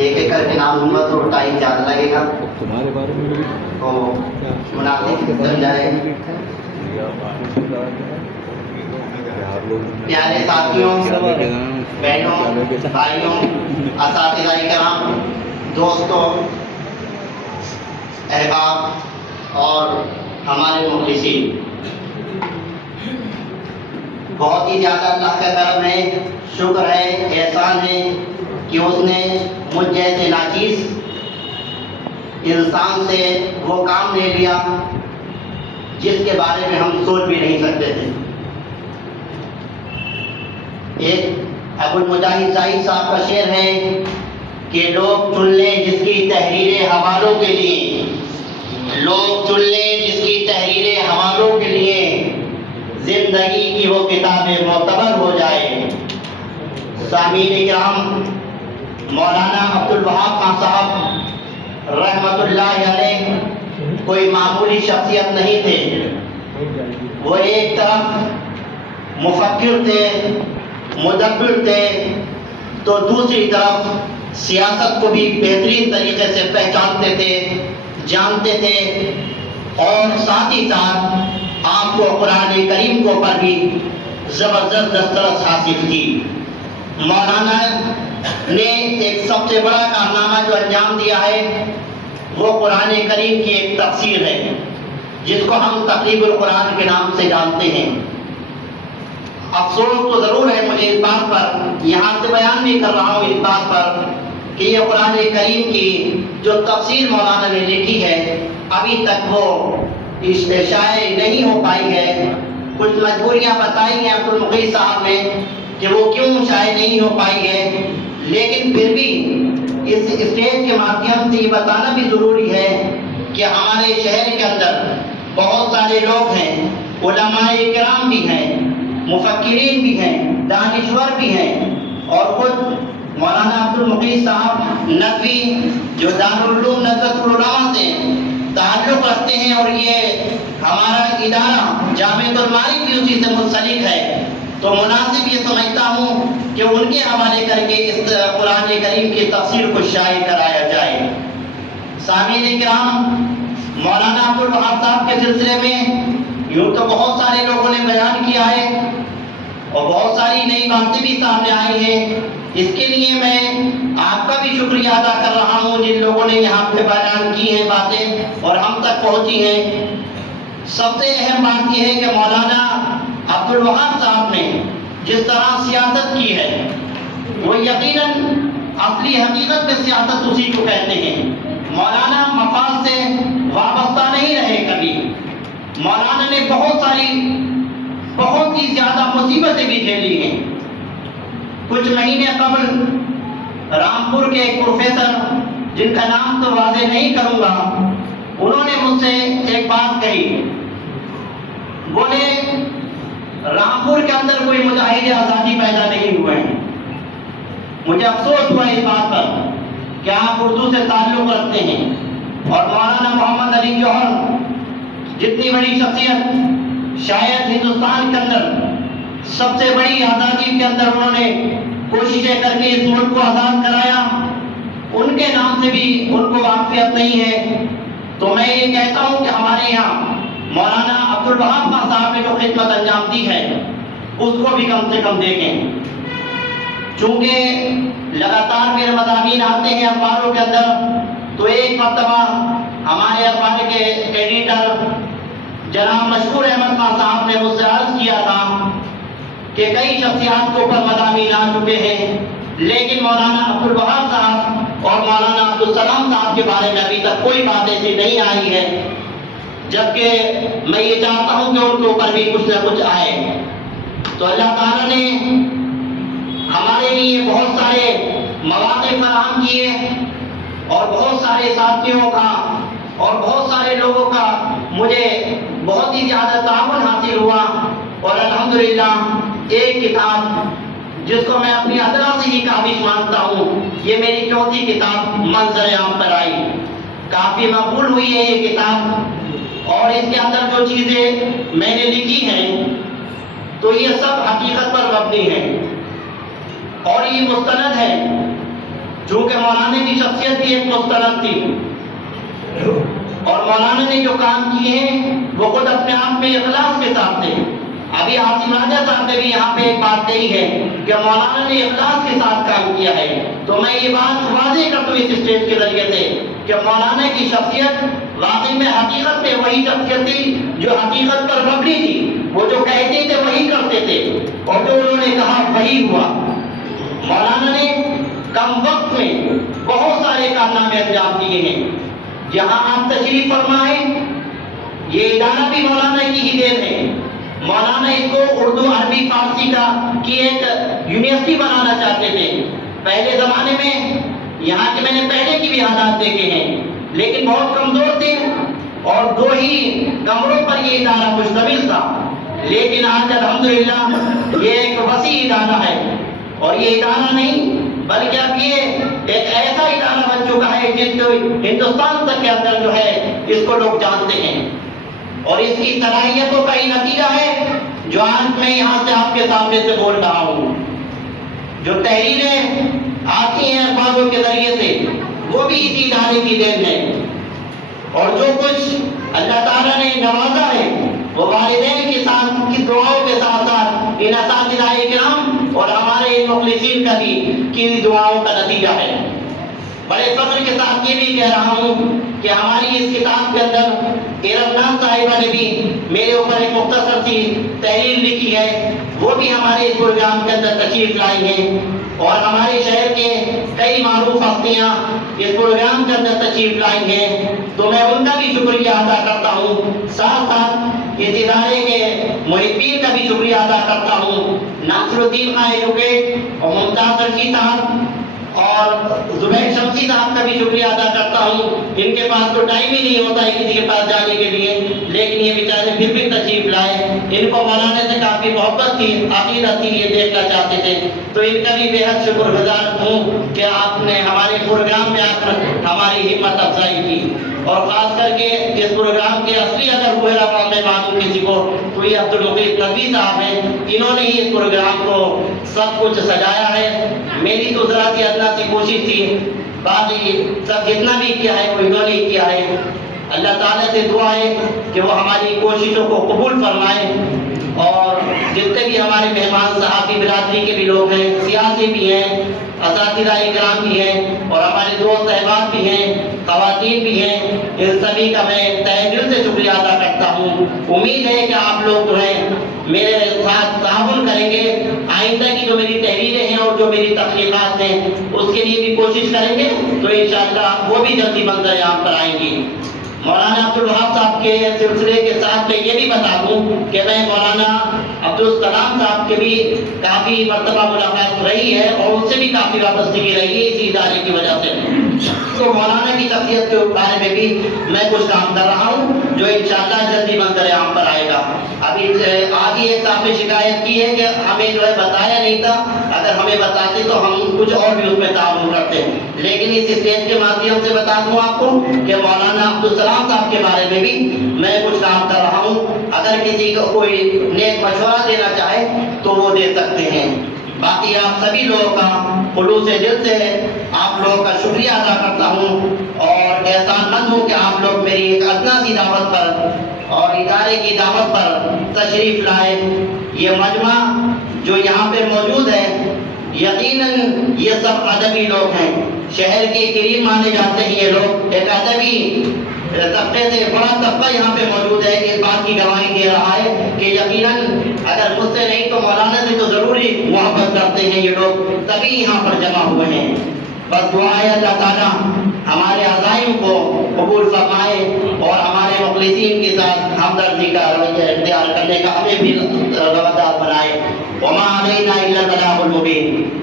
ایک ایک کر کے نام لوں گا تو ٹائم زیادہ لگے گا تمہارے بارے میں بھی تو مناسب سمجھائے. پیارے ساتھیوں، بہنوں، بھائیوں، اساتذہ کرام، دوستوں، احباب اور ہمارے مخلصین، بہت ہی زیادہ اللہ کا کرم ہے، شکر ہے، احسان ہے کہ اس نے مجھ جیسے ناچیز انسان سے وہ کام لے لیا جس کے بارے میں ہم سوچ بھی نہیں سکتے تھے. ایک ابو المجاہد زاہد صاحب کا شعر ہے کہ لوگ چن لیں جس کی تحریر حوالوں کے لیے، لوگ چن لیں جس کی تحریر حوالوں کے لیے، زندگی کی وہ کتاب معتبر ہو جائے. سامعین کرام، مولانا عبدالوہاب خان صاحب رحمت اللہ علیہ کوئی معمولی شخصیت نہیں تھے. وہ ایک طرف مفکر تھے، مدبر تھے، تو دوسری طرف سیاست کو بھی بہترین طریقے سے پہچانتے تھے، جانتے تھے، اور ساتھ ہی ساتھ آپ کو قرآن کریم کو پر بھی زبردست دسترس حاصل تھی. مولانا نے ایک سب سے بڑا کارنامہ جو انجام دیا ہے وہ قرآن کریم کی ایک تفسیر ہے جس کو ہم تقریب القرآن کے نام سے جانتے ہیں. افسوس تو ضرور ہے مجھے اس بات پر، یہاں سے بیان بھی کر رہا ہوں اس بات پر کہ یہ قرآن کریم کی جو تفسیر مولانا نے لکھی ہے ابھی تک وہ شائع نہیں ہو پائی ہے. کچھ مجبوریاں بتائی ہیں عبد المقیت صاحب نے کہ وہ کیوں شائع نہیں ہو پائی ہے، لیکن پھر بھی اس اسٹیج کے مادھیم سے یہ بتانا بھی ضروری ہے کہ ہمارے شہر کے اندر بہت سارے لوگ ہیں، علماء کرام بھی ہیں، مفکرین بھی ہیں، دانشور بھی ہیں، اور خود مولانا عبد المقیت صاحب ندوی جو دارالعلوم ندوۃ العلماء سے تعلق رکھتے ہیں، اور یہ ہمارا ادارہ جامعۃ المعارف بھی اسی سے منسلک ہے، تو مناسب یہ سمجھتا ہوں کہ ان کے حوالے کر کے اس قرآن کریم کی تفسیر کو شائع کرایا جائے. سامعین کرام، مولانا عبدالوہاب صاحب کے سلسلے میں یوں تو بہت سارے لوگوں نے بیان کیا ہے اور بہت ساری نئی باتیں بھی سامنے آئی ہیں. اس کے لیے میں آپ کا بھی شکریہ ادا کر رہا ہوں جن لوگوں نے یہاں پہ بیان کی ہیں باتیں اور ہم تک پہنچی ہیں. سب سے اہم بات یہ ہے کہ مولانا عبدالوہاب صاحب نے جس طرح سیاست کی ہے وہ یقیناً اصلی حقیقت میں سیاست اسی کو کہتے ہیں. مولانا مفاد سے وابستہ نہیں رہے کبھی. مولانا نے بہت ہی زیادہ مصیبتیں بھی جھیلی ہیں. کچھ مہینے قبل رامپور کے ایک پروفیسر جن کا نام تو واضح نہیں کروں گا، انہوں نے مجھ سے ایک بات کہی. بولے رامپور کے اندر کوئی مجاہد آزادی پیدا نہیں ہوئے ہیں. مجھے افسوس ہوا اس بات پر کہ آپ اردو سے تعلق رکھتے ہیں اور مولانا محمد علی جوہر جتنی بڑی شخصیت شاید ہندوستان کے اندر سب سے بڑی آزادی کے اندر انہوں نے کوششیں کر کے اس ملک کو آزاد کرایا، ان کے نام سے بھی ان کو واقفیت نہیں ہے. تو میں یہ کہتا ہوں کہ ہمارے یہاں مولانا عبدالوہاب خان صاحب نے جو خدمت انجام دی ہے اس کو بھی کم سے کم دیکھیں. چونکہ لگاتار میرے مضامین آتے ہیں اخباروں کے اندر، تو ایک مرتبہ ہمارے اخبار کے ایڈیٹر جناب مشکور احمد خان صاحب نے مجھ سے عرض کیا تھا کہ کئی شخصیات کے اوپر مضامین آ چکے ہیں، لیکن مولانا عبدالوہاب صاحب اور مولانا عبدالسلام صاحب کے بارے میں ابھی تک کوئی بات ایسی نہیں آئی ہے، جبکہ میں یہ چاہتا ہوں کہ ان کے اوپر بھی کچھ نہ کچھ آئے. تو اللہ تعالیٰ نے ہمارے لیے بہت سارے مواقع فراہم کیے اور بہت سارے ساتھیوں کا اور بہت سارے لوگوں کا مجھے بہت ہی زیادہ تعاون حاصل ہوا. اور الحمدللہ ایک کتاب جس کو میں اپنی ادنا سے ہی کابش مانتا ہوں، یہ میری چوتھی کتاب منظر عام پر آئی. کافی مقبول ہوئی ہے یہ کتاب، اور اس کے اندر جو چیزیں میں نے لکھی ہیں تو یہ سب حقیقت پر مبنی ہے اور یہ مستند ہے. چونکہ مولانا کی شخصیت بھی ایک مستند تھی اور مولانا نے جو کام کیے ہیں وہ خود اپنے آپ میں اخلاص کے ساتھ تھے. ابھی عاصم راجہ صاحب نے بھی یہاں پہ ایک بات کہی ہے کہ مولانا نے اخلاص کے ساتھ کام کیا ہے. تو میں یہ بات واضح کر دوں اس اسٹیج کے ذریعے سے کہ مولانا کی شخصیت واقعی میں حقیقت میں وہی شخصیت تھی جو حقیقت پر مبنی تھی. وہ جو کہتے تھے وہی کرتے تھے اور جو انہوں نے کہا وہی ہوا. مولانا نے کم وقت میں بہت سارے کارنامے انجام دیے ہیں. جہاں آپ تشریف فرمائیں یہ ادارہ بھی مولانا کی ہی دین ہے. مولانا اس کو اردو عربی فارسی کی ایک یونیورسٹی بنانا چاہتے تھے. پہلے زمانے میں یہاں کے میں نے پہلے کی بھی حالات دیکھے ہیں لیکن بہت کمزور تھے اور 2 ہی کمروں پر یہ ادارہ مشتمل تھا. لیکن آج الحمدللہ یہ ایک وسیع ادارہ ہے اور یہ ادارہ نہیں بلکہ اب یہ ایک ایسا ادارہ بن چکا ہے جس کو ہندوستان تک کے اندر جو ہے اس کو لوگ جانتے ہیں اور اس کی صلاحیتوں کا ہی نتیجہ ہے جو آج میں یہاں سے آپ کے سامنے سے بول رہا ہوں. جو تحریریں آتی ہیں الفاظوں کے ذریعے سے وہ بھی اسی ادارے کی دین ہے اور جو کچھ اللہ تعالیٰ نے نوازا ہے وہ والدین کے ساتھ کی دعاؤں کے ساتھ ساتھ ان اساتذہ کرام اور ہمارے ان مخلصین کا بھی کی دعاؤں کا نتیجہ ہے. بڑے فخر کے ساتھ یہ بھی کہہ رہا ہوں کہ ہماری اس کتاب کے اندر ایرم صاحبہ نے بھی میرے اوپر ایک مختصر سی تحریر لکھی ہے. وہ بھی ہمارے اس پروگرام کے اندر تشریف لائی ہیں اور ہمارے شہر کے کئی معروف ہستیاں اس پروگرام کے اندر تشریف لائی ہیں. تو میں ان کا بھی شکریہ ادا کرتا ہوں. ساتھ ساتھ اس ادارے کے محبین کا بھی شکریہ ادا کرتا ہوں. ناصر الدین خان ایڈوکیٹ اور ممتاز رشید صاحب اور زبیر شمسی صاحب کا بھی شکریہ ادا کرتا ہوں. ان کے پاس تو ٹائم ہی نہیں ہوتا ہے کسی کے پاس جانے کے لیے لیکن یہ بیچارے پھر بھی تشریف لائے. ان کو مولانا سے کافی محبت تھی عقیدت تھی یہ دیکھنا چاہتے تھے تو ان کا بھی بے حد شکر گزار ہوں کہ آپ نے ہمارے پروگرام میں آ کر ہماری ہمت افزائی کی. اور خاص کر کے اس پروگرام کے اصلی اگر ہوئے میں معلوم کسی کو تو یہ عبداللطیف نقوی صاحب ہیں. انہوں نے ہی اس پروگرام کو سب کچھ سجایا ہے. میری تو ذرا سی ادنا سی کوشش تھی باقی سب جتنا بھی کیا ہے وہ انہوں نے ہی کیا ہے. اللہ تعالیٰ سے دعا ہے کہ وہ ہماری کوششوں کو قبول فرمائے اور جتنے بھی ہمارے مہمان صحافی برادری کے بھی لوگ ہیں سیاسی بھی ہیں اساتذہ کرام بھی ہیں اور ہمارے دوست احباب بھی ہیں خواتین بھی ہیں ان سبھی کا میں تہہ دل سے شکریہ ادا کرتا ہوں. امید ہے کہ آپ لوگ جو ہیں میرے ساتھ تعاون کریں گے. آئندہ کی جو میری تحریریں ہیں اور جو میری تخلیقات ہیں اس کے لیے بھی کوشش کریں گے تو انشاءاللہ وہ بھی جلدی منظر عام پر آئیں گی. مولانا عبدالوہاب صاحب کے سلسلے کے ساتھ میں یہ بھی بتا دوں کہ میں مولانا عبدالسلام صاحب کے بھی کافی مرتبہ ملاقات رہی ہے اور ان سے بھی کافی وابستگی رہی ہے اسی ادارے کی وجہ سے. تو مولانا کی شخصیت کے بارے میں بھی میں کچھ کام کر رہا ہوں جو انشاءاللہ جلدی منظر عام پر آئے گا. ابھی آگے ایک صاحب نے شکایت کی ہے کہ ہمیں جو ہے بتایا نہیں تھا. اگر ہمیں بتاتے تو ہم کچھ اور بھی اس میں تعاون کرتے لیکن اس اسٹیج کے مادھیم سے بتا دوں آپ کو کہ مولانا عبدالسلام صاحب کے بارے میں بھی میں کچھ کام کر رہا ہوں. اگر کسی کو کوئی نیک مشورہ دینا چاہے تو وہ دے سکتے ہیں. باقی آپ سبھی لوگوں کا خلوص دل سے آپ لوگوں کا شکریہ ادا کرتا ہوں اور احسان مند ہوں کہ آپ لوگ میری ایک ادنا سی دعوت پر اور ادارے کی دعوت پر تشریف لائے. یہ مجمع جو یہاں پہ موجود ہے یقیناً یہ سب ادبی لوگ ہیں. شہر کے کریم مانے جاتے ہیں یہ لوگ. ایک ادبی طبقے سے بڑا طبقہ یہاں پہ موجود ہے. اس بات کی گواہی دے رہا ہے کہ یقیناً اگر مجھ سے نہیں تو مولانا سے تو ضروری محبت کرتے ہیں یہ لوگ تبھی یہاں پر جمع ہوئے ہیں. بس دعا ہے اللہ تعالیٰ ہمارے عزائم کو قبول فرمائے اور ہمارے مخلصین کے ساتھ ہمدردی کا رویہ اختیار کرنے کا ہمیں بھی روادار بنائے. وما علینا الا البلاغ المبین.